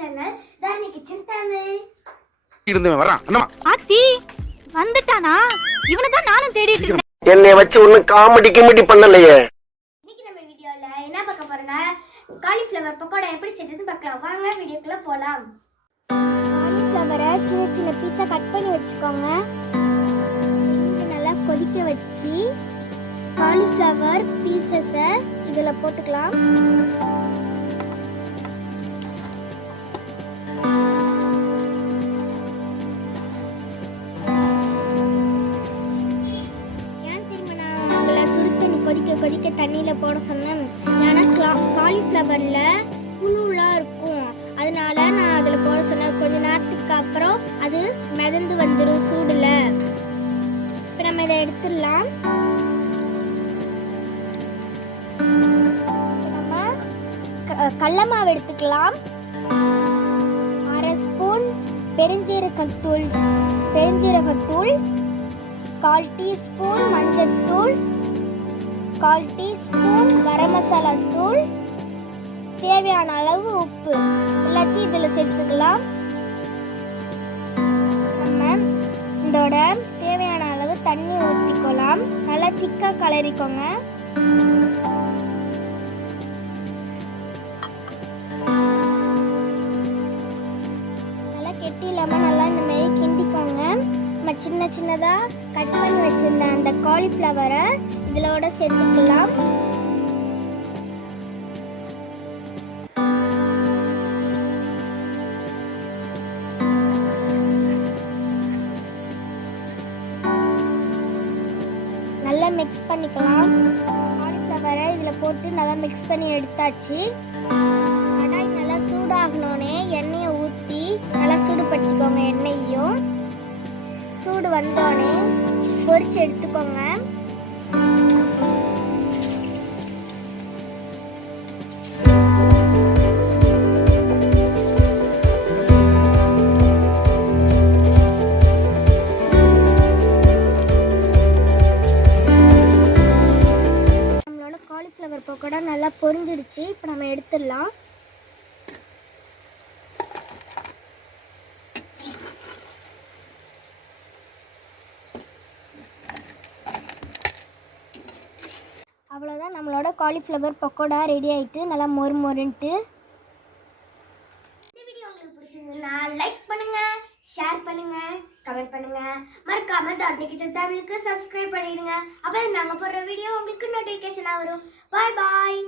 Channel Dharani kitchen Tamil. இருந்தவன் வரான் அண்ணா ஆத்தி வந்துட்டானா? இவனை தான் நானும் தேடிட்டு இருந்தேன். என்னைய வச்சு ஒன்னும் காமெடி கிமெடி பண்ணலையே. இன்னைக்கு நம்ம வீடியோல என்ன பார்க்க போறோம்னா காலிஃப்ளவர் பக்கோடா எப்படி செய்யறதுன்னு பார்க்கலாம். வாங்க வீடியோக்குள்ள போலாம். காலிஃப்ளவரை சின்ன சின்ன பீஸா கட் பண்ணி வச்சுக்கோங்க. நல்லா கொதிக்க வச்சு காலிஃப்ளவர் பீசஸை இதில் போட்டுக்கலாம். கொதிக்க தண்ணியில் போட சொன்னேன். ஏன்னா காலிஃப்ளவரில் புழுலாம் இருக்கும், அதனால நான் அதில் போட சொன்னேன். கொஞ்ச நேரத்துக்கு அப்புறம் அது மிதந்து வந்துடும் சூடில். இப்போ நம்ம இதை எடுத்துடலாம். நம்ம கடலை மாவு எடுத்துக்கலாம். 1/2 ஸ்பூன் பெருஞ்சீரகத்தூள், 1/4 டீஸ்பூன் மஞ்சள்தூள், 1/4 டீஸ்பூன் கரம் மசாலா தூள், தேவையான அளவு உப்பு எல்லாத்தையும் இதில் சேர்த்துக்கலாம். நம்ம இதோட தேவையான அளவு தண்ணி ஊற்றிக்கலாம். நல்லா திக்காக கலரிக்கோங்க. நல்லா கெட்டி இல்லாமல் நல்லா இந்த மாதிரி கிண்டிக்கோங்க. நம்ம சின்ன சின்னதாக கட் பண்ணி வச்சிருந்த அந்த காலிஃப்ளவரை இதோட சேர்த்துக்கலாம். நல்லா மிக்ஸ் பண்ணிக்கலாம். காலிஃப்ளவரை இதில் போட்டு நல்லா மிக்ஸ் பண்ணி எடுத்தாச்சு. கடாய் நல்லா சூடாகணுன்னே எண்ணெயை ஊற்றி நல்லா சூடுபடுத்திக்கோங்க. எண்ணெயையும் சூடு வந்தோடனே பொரிச்சு எடுத்துக்கோங்க. நம்மளோட காலிஃப்ளவர் பக்கோடா நல்லா பொரிஞ்சிடுச்சு. இப்போ நம்ம எடுத்துடலாம். அவ்வளோதான், நம்மளோட காலிஃப்ளவர் பக்கோடா ரெடி ஆகிட்டு நல்லா மொறு மொறுன்ட்டு. இந்த வீடியோ உங்களுக்கு பிடிச்சிருந்ததுன்னா லைக் பண்ணுங்க, ஷேர் பண்ணுங்க, கமெண்ட் பண்ணுங்க. மறக்காம தாரணி கிச்சன் தமிழுக்கு சப்ஸ்கிரைப் பண்ணிடுங்க. அப்போ நாங்கள் போடுற வீடியோ உங்களுக்கு நோட்டிஃபிகேஷனாக வரும். பாய் பாய்.